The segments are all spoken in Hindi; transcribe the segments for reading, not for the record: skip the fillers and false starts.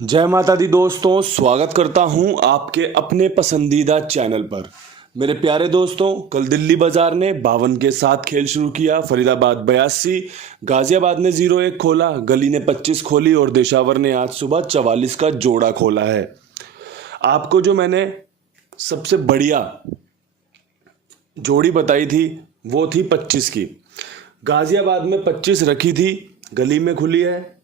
जय माता दी दोस्तों, स्वागत करता हूं आपके अपने पसंदीदा चैनल पर। मेरे प्यारे दोस्तों, कल दिल्ली बाजार ने 52 के साथ खेल शुरू किया। फरीदाबाद 82, गाजियाबाद ने 0-1 खोला, गली ने 25 खोली और देशावर ने आज सुबह 44 का जोड़ा खोला है। आपको जो मैंने सबसे बढ़िया जोड़ी बताई थी वो थी 25 की। गाजियाबाद में 25 रखी थी, गली में खुली है,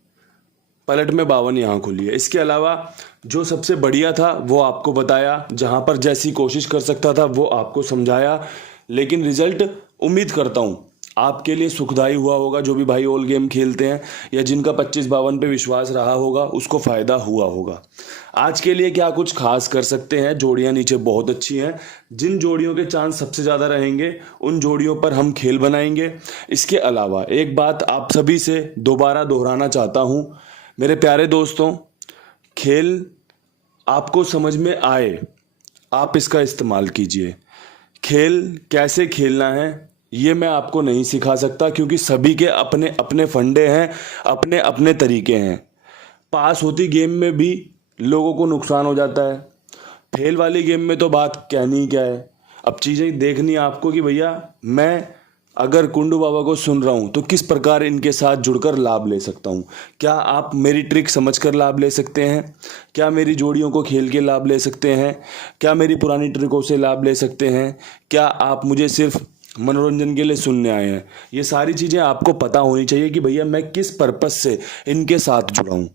पलट में 52 यहाँ खुली है। इसके अलावा जो सबसे बढ़िया था वो आपको बताया, जहाँ पर जैसी कोशिश कर सकता था वो आपको समझाया, लेकिन रिजल्ट उम्मीद करता हूँ आपके लिए सुखदायी हुआ होगा। जो भी भाई ऑल गेम खेलते हैं या जिनका 25-52 पे विश्वास रहा होगा उसको फ़ायदा हुआ होगा। आज के लिए क्या कुछ खास कर सकते हैं, जोड़ियाँ नीचे बहुत अच्छी हैं। जिन जोड़ियों के चांस सबसे ज़्यादा रहेंगे उन जोड़ियों पर हम खेल बनाएंगे। इसके अलावा एक बात आप सभी से दोबारा दोहराना चाहता हूँ, मेरे प्यारे दोस्तों, खेल आपको समझ में आए आप इसका इस्तेमाल कीजिए। खेल कैसे खेलना है ये मैं आपको नहीं सिखा सकता, क्योंकि सभी के अपने अपने फंडे हैं, अपने अपने तरीके हैं। पास होती गेम में भी लोगों को नुकसान हो जाता है, फेल वाली गेम में तो बात कहनी क्या है। अब चीज़ें देखनी आपको कि भैया मैं अगर कुंडू बाबा को सुन रहा हूँ तो किस प्रकार इनके साथ जुड़कर लाभ ले सकता हूँ। क्या आप मेरी ट्रिक समझकर लाभ ले सकते हैं? क्या मेरी जोड़ियों को खेल के लाभ ले सकते हैं? क्या मेरी पुरानी ट्रिकों से लाभ ले सकते हैं? क्या आप मुझे सिर्फ मनोरंजन के लिए सुनने आए हैं? ये सारी चीज़ें आपको पता होनी चाहिए कि भैया मैं किस पर्पस से इनके साथ जुड़ा हूँ।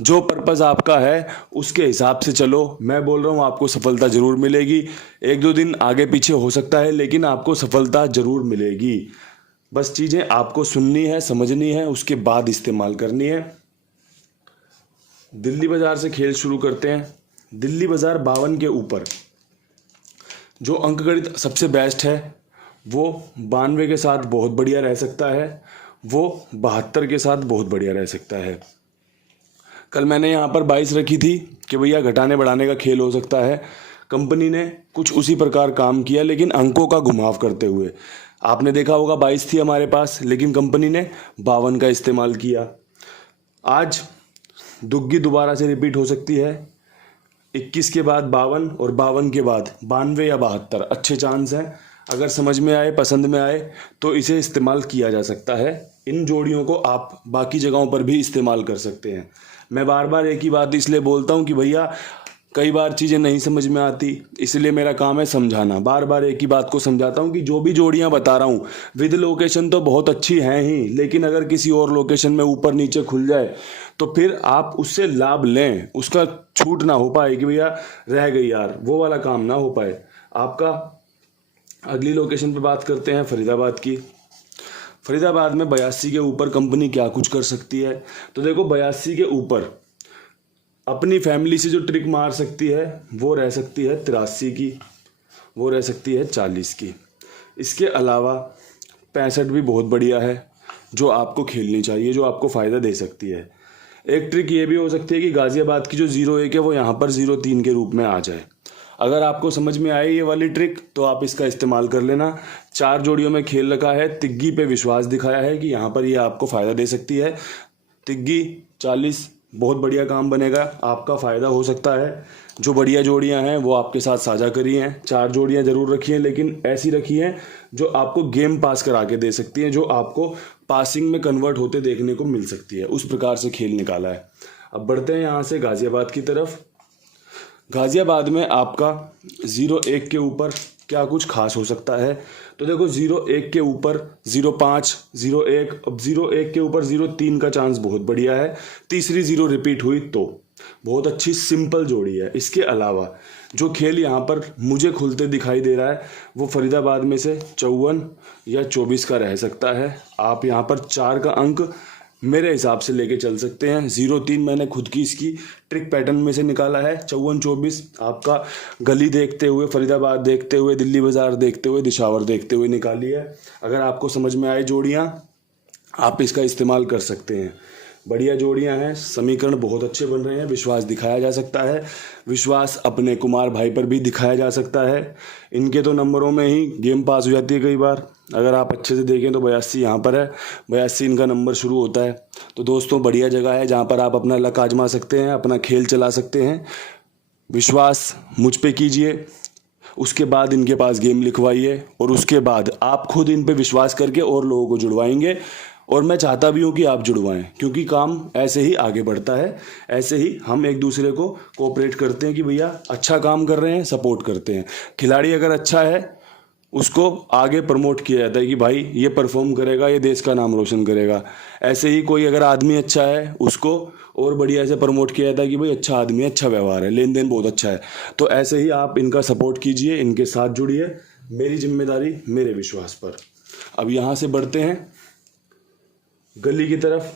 जो पर्पस आपका है उसके हिसाब से चलो। मैं बोल रहा हूँ आपको सफलता ज़रूर मिलेगी। 1-2 दिन आगे पीछे हो सकता है, लेकिन आपको सफलता ज़रूर मिलेगी। बस चीज़ें आपको सुननी है, समझनी है, उसके बाद इस्तेमाल करनी है। दिल्ली बाजार से खेल शुरू करते हैं। दिल्ली बाजार 52 के ऊपर जो अंकगणित सबसे बेस्ट है वो 92 के साथ बहुत बढ़िया रह सकता है, वो 72 के साथ बहुत बढ़िया रह सकता है। कल मैंने यहाँ पर 22 रखी थी कि भैया घटाने बढ़ाने का खेल हो सकता है। कंपनी ने कुछ उसी प्रकार काम किया, लेकिन अंकों का घुमाव करते हुए। आपने देखा होगा 22 थी हमारे पास, लेकिन कंपनी ने 52 का इस्तेमाल किया। आज दुग्गी दोबारा से रिपीट हो सकती है। 21 के बाद 52 और 52 के बाद 92 या 72 अच्छे चांस हैं। अगर समझ में आए, पसंद में आए तो इसे इस्तेमाल किया जा सकता है। इन जोड़ियों को आप बाकी जगहों पर भी इस्तेमाल कर सकते हैं। मैं बार बार एक ही बात इसलिए बोलता हूँ कि भैया कई बार चीज़ें नहीं समझ में आती, इसलिए मेरा काम है समझाना। बार बार एक ही बात को समझाता हूँ कि जो भी जोड़ियाँ बता रहा हूँ विद लोकेशन तो बहुत अच्छी हैं ही, लेकिन अगर किसी और लोकेशन में ऊपर नीचे खुल जाए तो फिर आप उससे लाभ लें, उसका छूट ना हो पाए कि भैया रह गई यार, वो वाला काम ना हो पाए आपका। अगली लोकेशन पे बात करते हैं फरीदाबाद की। फरीदाबाद में 82 के ऊपर कंपनी क्या कुछ कर सकती है। तो देखो 82 के ऊपर अपनी फैमिली से जो ट्रिक मार सकती है वो रह सकती है 83 की, वो रह सकती है 40 की। इसके अलावा 65 भी बहुत बढ़िया है जो आपको खेलनी चाहिए, जो आपको फ़ायदा दे सकती है। एक ट्रिक ये भी हो सकती है कि गाज़ियाबाद की जो 0-1 है वो यहाँ पर 0-3 के रूप में आ जाए। अगर आपको समझ में आए ये वाली ट्रिक तो आप इसका इस्तेमाल कर लेना। 4 जोड़ियों में खेल रखा है, तिग्गी पे विश्वास दिखाया है कि यहाँ पर ये आपको फ़ायदा दे सकती है। तिग्गी 40 बहुत बढ़िया काम बनेगा, आपका फ़ायदा हो सकता है। जो बढ़िया जोड़ियाँ हैं वो आपके साथ साझा करी हैं। 4 जोड़ियाँ ज़रूर रखी हैं, लेकिन ऐसी रखी हैं जो आपको गेम पास करा के दे सकती हैं, जो आपको पासिंग में कन्वर्ट होते देखने को मिल सकती है। उस प्रकार से खेल निकाला है। अब बढ़ते हैं यहाँ से गाज़ियाबाद की तरफ। गाज़ियाबाद में आपका 0-1 के ऊपर क्या कुछ खास हो सकता है। तो देखो 0-1 के ऊपर 0-5, 0-1, अब 0-1 के ऊपर 0-3 का चांस बहुत बढ़िया है। तीसरी 0 रिपीट हुई तो बहुत अच्छी सिंपल जोड़ी है। इसके अलावा जो खेल यहाँ पर मुझे खुलते दिखाई दे रहा है वो फरीदाबाद में से 54 या 24 का रह सकता है। आप यहाँ पर 4 का अंक मेरे हिसाब से लेके चल सकते हैं। 0-3 मैंने खुद की इसकी ट्रिक पैटर्न में से निकाला है। 54-24 आपका गली देखते हुए, फरीदाबाद देखते हुए, दिल्ली बाजार देखते हुए, दिशावर देखते हुए निकाली है। अगर आपको समझ में आए जोड़ियाँ आप इसका इस्तेमाल कर सकते हैं। बढ़िया जोड़ियां हैं, समीकरण बहुत अच्छे बन रहे हैं, विश्वास दिखाया जा सकता है, विश्वास अपने कुमार भाई पर भी दिखाया जा सकता है। इनके तो नंबरों में ही गेम पास हो जाती है कई बार। अगर आप अच्छे से देखें तो 82 यहाँ पर है, 82 इनका नंबर शुरू होता है। तो दोस्तों बढ़िया जगह है जहाँ पर आप अपना लक आजमा सकते हैं, अपना खेल चला सकते हैं। विश्वास मुझ पे कीजिए, उसके बाद इनके पास गेम लिखवाइए और उसके बाद आप खुद इन पे विश्वास करके और लोगों को जुड़वाएंगे। और मैं चाहता भी हूँ कि आप जुड़वाएं, क्योंकि काम ऐसे ही आगे बढ़ता है, ऐसे ही हम एक दूसरे को कोऑपरेट करते हैं कि भैया अच्छा काम कर रहे हैं, सपोर्ट करते हैं। खिलाड़ी अगर अच्छा है उसको आगे प्रमोट किया जाता है कि भाई ये परफॉर्म करेगा, ये देश का नाम रोशन करेगा। ऐसे ही कोई अगर आदमी अच्छा है उसको और बढ़िया से प्रमोट किया जाता है कि भाई अच्छा आदमी है, अच्छा व्यवहार है, लेन देन बहुत अच्छा है। तो ऐसे ही आप इनका सपोर्ट कीजिए, इनके साथ जुड़िए, मेरी जिम्मेदारी मेरे विश्वास पर। अब यहाँ से बढ़ते हैं गली की तरफ।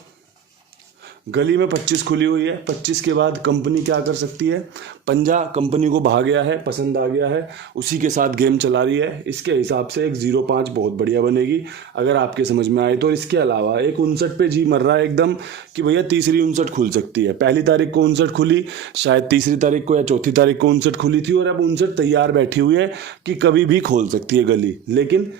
गली में 25 खुली हुई है। 25 के बाद कंपनी क्या कर सकती है? पंजा कंपनी को भा गया है, पसंद आ गया है, उसी के साथ गेम चला रही है। इसके हिसाब से एक 0-5 बहुत बढ़िया बनेगी अगर आपके समझ में आए तो। इसके अलावा एक 59 पे जी मर रहा है एकदम कि भैया तीसरी 59 खुल सकती है। पहली तारीख को 59 खुली, शायद तीसरी तारीख को या चौथी तारीख को 59 खुली थी, और अब 59 तैयार बैठी हुई है कि कभी भी खोल सकती है गली। लेकिन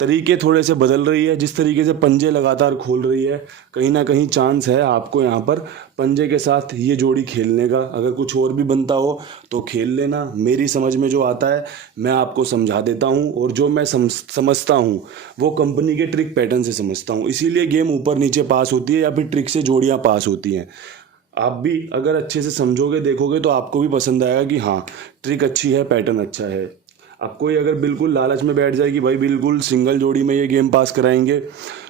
तरीके थोड़े से बदल रही है। जिस तरीके से पंजे लगातार खोल रही है, कहीं ना कहीं चांस है आपको यहाँ पर पंजे के साथ ये जोड़ी खेलने का। अगर कुछ और भी बनता हो तो खेल लेना। मेरी समझ में जो आता है मैं आपको समझा देता हूँ, और जो मैं समझता हूँ वो कंपनी के ट्रिक पैटर्न से समझता हूँ। इसीलिए गेम ऊपर नीचे पास होती है या फिर ट्रिक से जोड़ियाँ पास होती हैं। आप भी अगर अच्छे से समझोगे, देखोगे, तो आपको भी पसंद आएगा कि हाँ ट्रिक अच्छी है, पैटर्न अच्छा है। अब कोई अगर बिल्कुल लालच में बैठ जाए कि भाई बिल्कुल सिंगल जोड़ी में ये गेम पास कराएंगे,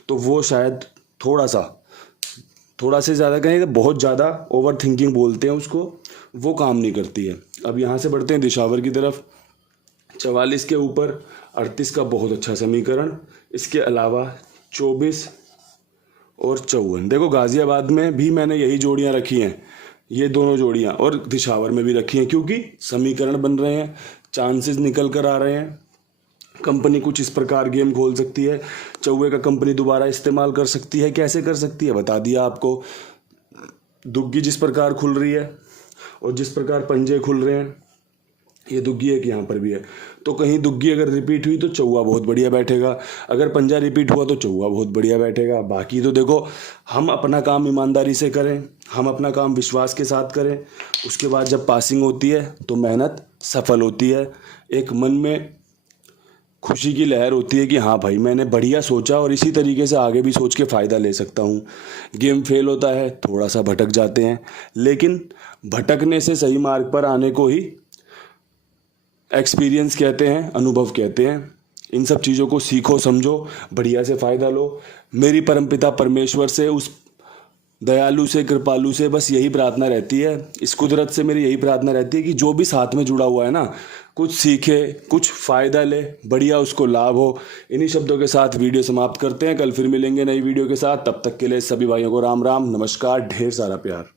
तो वो शायद थोड़ा से ज़्यादा कहें तो बहुत ज़्यादा ओवर थिंकिंग बोलते हैं उसको, वो काम नहीं करती है। अब यहाँ से बढ़ते हैं दिशावर की तरफ। 44 के ऊपर 38 का बहुत अच्छा समीकरण। इसके अलावा 24 और 54। देखो गाजियाबाद में भी मैंने यही जोड़ियाँ रखी हैं, ये दोनों जोड़ियाँ, और दिशावर में भी रखी हैं, क्योंकि समीकरण बन रहे हैं, चांसेस निकल कर आ रहे हैं। कंपनी कुछ इस प्रकार गेम खोल सकती है। चौवे का कंपनी दोबारा इस्तेमाल कर सकती है। कैसे कर सकती है बता दिया आपको। दुग्गी जिस प्रकार खुल रही है और जिस प्रकार पंजे खुल रहे हैं, ये दुग्गी एक यहाँ पर भी है, तो कहीं दुग्गी अगर रिपीट हुई तो चौवा बहुत बढ़िया बैठेगा, अगर पंजा रिपीट हुआ तो चौवा बहुत बढ़िया बैठेगा। बाकी तो देखो, हम अपना काम ईमानदारी से करें, हम अपना काम विश्वास के साथ करें, उसके बाद जब पासिंग होती है तो मेहनत सफल होती है। एक मन में खुशी की लहर होती है कि हाँ भाई मैंने बढ़िया सोचा और इसी तरीके से आगे भी सोच के फ़ायदा ले सकता हूँ। गेम फेल होता है, थोड़ा सा भटक जाते हैं, लेकिन भटकने से सही मार्ग पर आने को ही एक्सपीरियंस कहते हैं, अनुभव कहते हैं। इन सब चीज़ों को सीखो, समझो, बढ़िया से फ़ायदा लो। मेरी परमपिता परमेश्वर से, उस दयालु से, कृपालु से बस यही प्रार्थना रहती है, इस कुदरत से मेरी यही प्रार्थना रहती है कि जो भी साथ में जुड़ा हुआ है ना, कुछ सीखे, कुछ फ़ायदा ले, बढ़िया उसको लाभ हो। इन्हीं शब्दों के साथ वीडियो समाप्त करते हैं। कल फिर मिलेंगे नई वीडियो के साथ। तब तक के लिए सभी भाइयों को राम राम, नमस्कार, ढेर सारा प्यार।